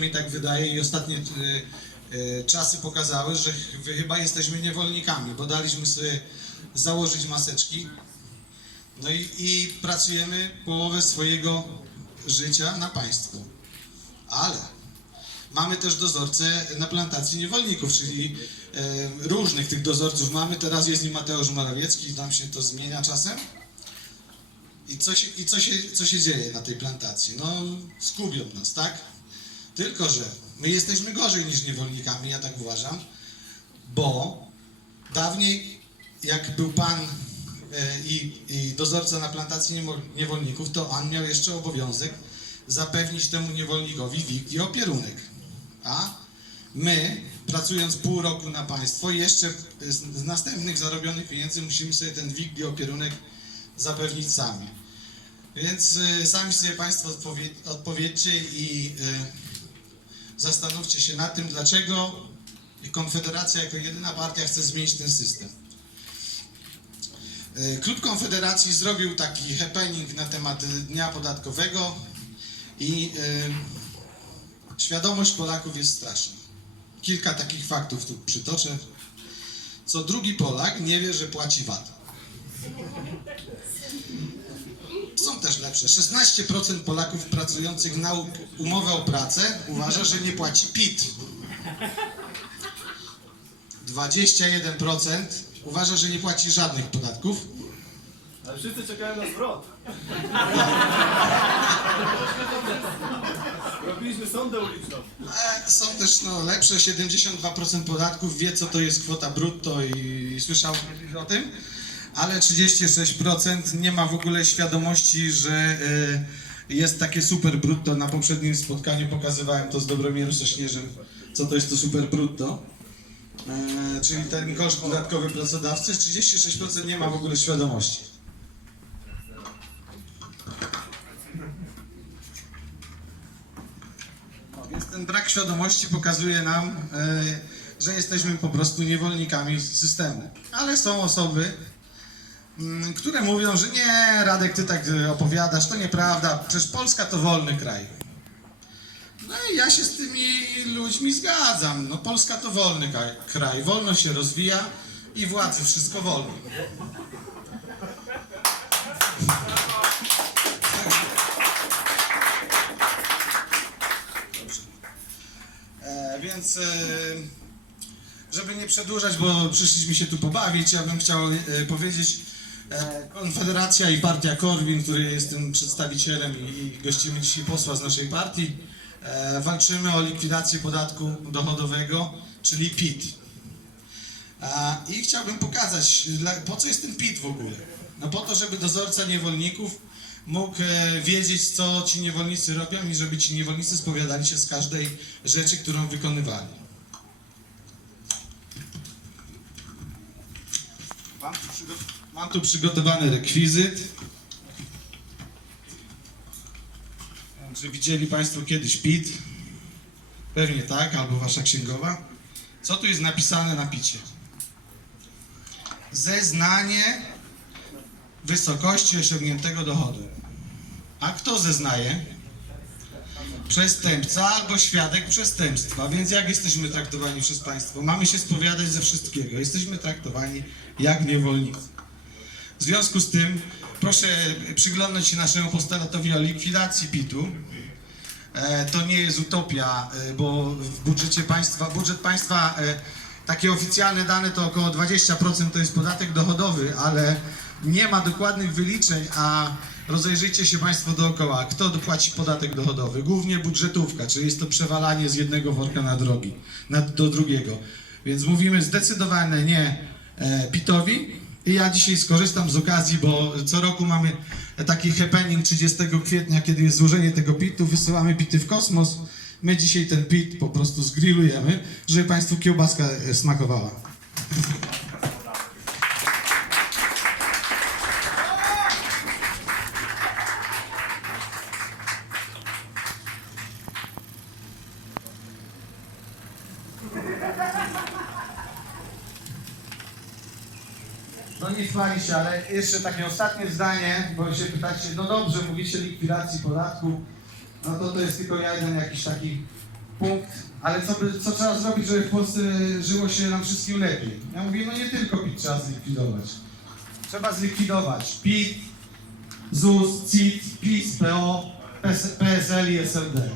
przynajmniej tak wydaje i ostatnie y, y, czasy pokazały, że chyba jesteśmy niewolnikami, bo daliśmy sobie założyć maseczki, no i, i pracujemy połowę swojego życia na państwo. Ale mamy też dozorcę na plantacji niewolników, czyli e, różnych tych dozorców mamy. Teraz jest nim Mateusz Morawiecki, tam się to zmienia czasem. I co się, i co się, co się dzieje na tej plantacji? No, skubią nas, tak? Tylko, że my jesteśmy gorzej niż niewolnikami, ja tak uważam, bo dawniej, jak był pan e, i, i dozorca na plantacji niewolników, to on miał jeszcze obowiązek zapewnić temu niewolnikowi WIG i opierunek. A my, pracując pół roku na państwo, jeszcze z, następnych zarobionych pieniędzy musimy sobie ten WIG i opierunek zapewnić sami. Więc y, sami sobie Państwo odpowie, odpowiedzcie i y, zastanówcie się nad tym, dlaczego Konfederacja jako jedyna partia chce zmienić ten system. Y, Klub Konfederacji zrobił taki happening na temat dnia podatkowego i y, świadomość Polaków jest straszna. Kilka takich faktów tu przytoczę. Co drugi Polak nie wie, że płaci VAT. Są też lepsze. 16% Polaków pracujących na umowę o pracę uważa, że nie płaci PIT. 21% uważa, że nie płaci żadnych podatków. Ale wszyscy czekają na zwrot. Robiliśmy sondę uliczną. E, Są też no, lepsze, 72% Polaków wie, co to jest kwota brutto i słyszał o tym, ale 36% nie ma w ogóle świadomości, że e, jest takie super brutto. Na poprzednim spotkaniu pokazywałem to z Dobromirem Sośnierzem, co to jest to super brutto. E, czyli ten koszt dodatkowy pracodawcy, 36% nie ma w ogóle świadomości. No, więc ten brak świadomości pokazuje nam, e, że jesteśmy po prostu niewolnikami systemu. Ale są osoby, które mówią, że nie, Radek, ty tak e, opowiadasz, to nieprawda, przecież Polska to wolny kraj. No i ja się z tymi ludźmi zgadzam. No Polska to wolny kraj, wolno się rozwija i władzy wszystko wolno. E, więc e, żeby nie przedłużać, bo przyszliśmy się tu pobawić, ja bym chciał e, powiedzieć, Konfederacja i Partia Korwin, której jestem przedstawicielem i, gościmy dzisiaj posła z naszej partii, e, walczymy o likwidację podatku dochodowego, czyli PIT. A, I chciałbym pokazać, po co jest ten PIT w ogóle. No po to, żeby dozorca niewolników mógł e, wiedzieć, co ci niewolnicy robią i żeby ci niewolnicy spowiadali się z każdej rzeczy, którą wykonywali. Mam tu, przygo- mam tu przygotowany rekwizyt. Czy widzieli Państwo kiedyś PIT? Pewnie tak, albo Wasza księgowa. Co tu jest napisane na picie? Zeznanie wysokości osiągniętego dochodu. A kto zeznaje? Przestępca albo świadek przestępstwa. Więc jak jesteśmy traktowani przez państwo? Mamy się spowiadać ze wszystkiego. Jesteśmy traktowani jak niewolnicy. W związku z tym proszę przyglądać się naszemu postulatowi o likwidacji PIT-u. E, to nie jest utopia, e, bo w budżecie państwa, budżet państwa, e, takie oficjalne dane to około 20% to jest podatek dochodowy, ale nie ma dokładnych wyliczeń, a rozejrzyjcie się Państwo dookoła, kto dopłaci podatek dochodowy? Głównie budżetówka, czyli jest to przewalanie z jednego worka na drogi, na, do drugiego. Więc mówimy zdecydowane nie e, PIT-owi, i ja dzisiaj skorzystam z okazji, bo co roku mamy taki happening 30 kwietnia, kiedy jest złożenie tego pitu, wysyłamy pity w kosmos. My dzisiaj ten pit po prostu zgrillujemy, żeby Państwu kiełbaska smakowała. No nie chwali się, ale jeszcze takie ostatnie zdanie, bo się pytacie, no dobrze, mówicie likwidacji podatku, no to to jest tylko jeden jakiś taki punkt, ale co, co trzeba zrobić, żeby w Polsce żyło się nam wszystkim lepiej? Ja mówię, no nie tylko PIT trzeba zlikwidować. Trzeba zlikwidować PIT, ZUS, CIT, PiS, PO, PS, PSL i SLD.